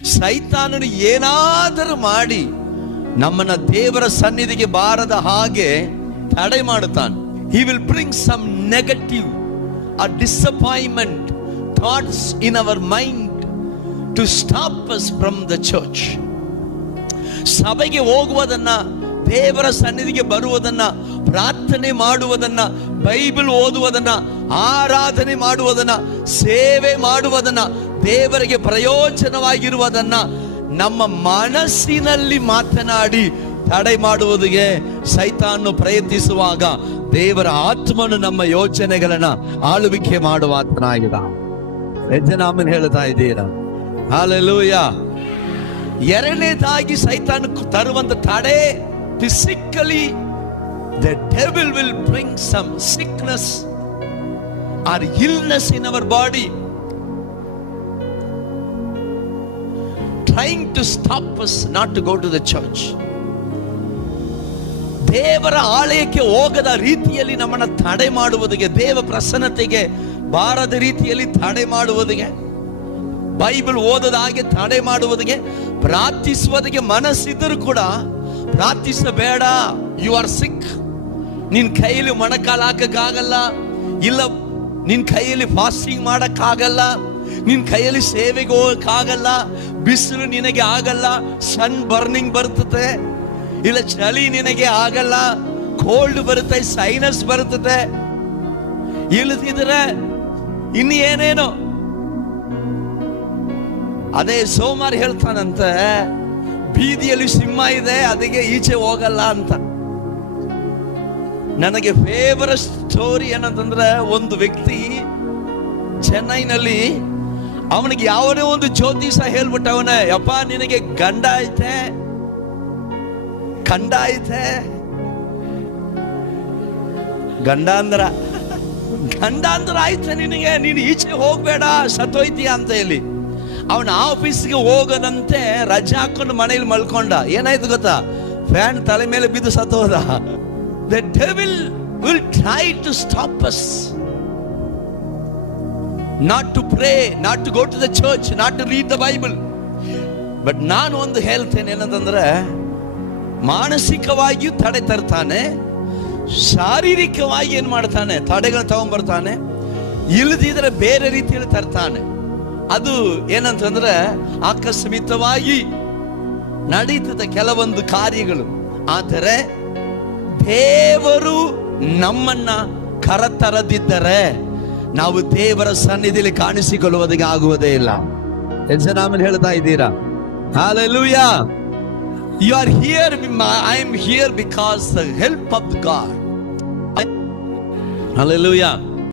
ಸೈತಾನನು ಏನಾದರೂ ಮಾಡಿ ನಮ್ಮನ್ನ ದೇವರ ಸನ್ನಿಧಿಗೆ ಬಾರದ ಹಾಗೆ ತಡೆ ಮಾಡುತ್ತಾನೆ. He will bring some negative or disappointment thoughts in our mind to stop us from the church. ಸಭೆಗೆ ಹೋಗುವುದನ್ನ, ದೇವರ ಸನ್ನಿಧಿಗೆ ಬರುವುದನ್ನ, ಪ್ರಾರ್ಥನೆ ಮಾಡುವುದನ್ನ, ಬೈಬಲ್ ಓದುವುದನ್ನ, ಆರಾಧನೆ ಮಾಡುವುದನ್ನ, ಸೇವೆ ಮಾಡುವುದನ್ನ, ದೇವರಿಗೆ ಪ್ರಯೋಜನವಾಗಿರುವುದನ್ನ ನಮ್ಮ ಮನಸ್ಸಿನಲ್ಲಿ ಮಾತನಾಡಿ ತಡೆ ಮಾಡುವುದಕ್ಕೆ ಸೈತಾನು ಪ್ರಯತ್ನಿಸುವಾಗ ದೇವರ ಆತ್ಮನು ನಮ್ಮ ಯೋಚನೆಗಳನ್ನ ಆಳುವಿಕೆ ಮಾಡುವ ಆತನಾಗಿದ. ಯಜ್ಜನಾಮನ್ ಹೇಳ್ತಾ ಇದ್ದೀರಾ? ಹಲ್ಲೆಲೂಯಾ. ಎರಡನೇದಾಗಿ ಸೈತಾನ ತರುವಂತ ತಡೆ, physically the devil will bring some sickness or illness in our body, trying to stop us not to go to the church. ದೇವರ ಆಲಯಕ್ಕೆ ಹೋಗದ ರೀತಿಯಲ್ಲಿ ನಮ್ಮನ್ನ ತಡೆ ಮಾಡುವುದಕ್ಕೆ, ದೇವ ಪ್ರಸನ್ನತೆಗೆ ಬಾರದ ರೀತಿಯಲ್ಲಿ ತಡೆ ಮಾಡುವುದಕ್ಕೆ, ಬೈಬಲ್ ಓದದ ಹಾಗೆ ತಡೆ ಮಾಡುವುದಕ್ಕೆ, ಪ್ರಾರ್ಥಿಸುವುದಕ್ಕೆ ಮನಸ್ಸಿದ್ದರೂ ಕೂಡ ಪ್ರಾರ್ಥಿಸಬೇಡ, ಯು ಆರ್ ಸಿಕ್, ನಿನ್ ಕೈಯಲ್ಲಿ ಮೊಣಕಾಲು ಹಾಕಕ್ಕಾಗಲ್ಲ, ಇಲ್ಲ ನಿನ್ ಕೈಯಲ್ಲಿ ಫಾಸ್ಟಿಂಗ್ ಮಾಡಕ್ಕಾಗಲ್ಲ, ನಿನ್ ಕೈಯಲ್ಲಿ ಸೇವೆಗೆ ಹೋಗಕ್ಕಾಗಲ್ಲ, ಬಿಸಿಲು ನಿನಗೆ ಆಗಲ್ಲ, ಸನ್ ಬರ್ನಿಂಗ್ ಬರ್ತದೆ, ಇಲ್ಲ ಚಳಿ ನಿನಗೆ ಆಗಲ್ಲ, ಕೋಲ್ಡ್ ಬರುತ್ತೆ, ಸೈನಸ್ ಬರ್ತದೆ, ಇಲ್ಲದಿದ್ರೆ ಇನ್ನು ಏನೇನೋ. ಅದೇ ಸೋಮಾರಿ ಹೇಳ್ತಾನಂತೆ, ಬೀದಿಯಲ್ಲಿ ಸಿಂಹ ಇದೆ ಅದಕ್ಕೆ ಈಚೆ ಹೋಗಲ್ಲ ಅಂತ. ನನಗೆ ಫೇವರೆಟ್ ಸ್ಟೋರಿ ಏನಂತಂದ್ರೆ, ಒಂದು ವ್ಯಕ್ತಿ ಚೆನ್ನೈನಲ್ಲಿ ಅವನಿಗೆ ಯಾವನೇ ಒಂದು ಜ್ಯೋತಿಷ ಹೇಳ್ಬಿಟ್ಟವನೇ, ಯಪ್ಪ ನಿನಗೆ ಗಂಡ ಐತೆ, ಕಂಡ ಐತೆ, ಗಂಡಾಂದ್ರ ಆಯ್ತೆ ನಿನಗೆ, ನೀನು ಈಚೆ ಹೋಗ್ಬೇಡ ಸತ್ತೋಯ್ತೀಯ ಅಂತ ಹೇಳಿ ಅವನ ಆಫೀಸ್ಗೆ ಹೋಗದಂತೆ ರಜೆ ಹಾಕೊಂಡು ಮನೇಲಿ ಮಲ್ಕೊಂಡ. ಏನಾಯ್ತು ಗೊತ್ತಾ? ಫ್ಯಾನ್ ತಲೆ ಮೇಲೆ ಬಿದ್ದು ಸತ್ತೋದ. The devil will try to stop us not to pray, not to go to the church, not to read the Bible. But ನಾನು ಒಂದು ಹೇಳ್ತೇನೆ ಏನಂತಂದ್ರೆ, ಮಾನಸಿಕವಾಗಿಯೂ ತಡೆ ತರ್ತಾನೆ, ಶಾರೀರಿಕವಾಗಿ ಏನ್ ಮಾಡ್ತಾನೆ, ತಡೆಗಳು ತಗೊಂಡ್ಬರ್ತಾನೆ, ಇಲ್ಲದಿದ್ರೆ ಬೇರೆ ರೀತಿಯಲ್ಲಿ ತರ್ತಾನೆ. ಅದು ಏನಂತಂದ್ರೆ ಆಕಸ್ಮಿಕವಾಗಿ ನಡೀತದೆ ಕೆಲವೊಂದು ಕಾರ್ಯಗಳು. ಆದರೆ ದೇವರು ನಮ್ಮನ್ನ ಕರತರದಿದ್ದರೆ ನಾವು ದೇವರ ಸನ್ನಿಧಿಯಲ್ಲಿ ಕಾಣಿಸಿಕೊಳ್ಳುವುದಕ್ಕೆ ಆಗುವುದೇ ಇಲ್ಲ. ಯಜ್ಜನಾಮನ್ ಹೇಳ್ತಾ ಇದ್ದೀರಾ? Hallelujah. You are here, I am here because the help of God. Hallelujah.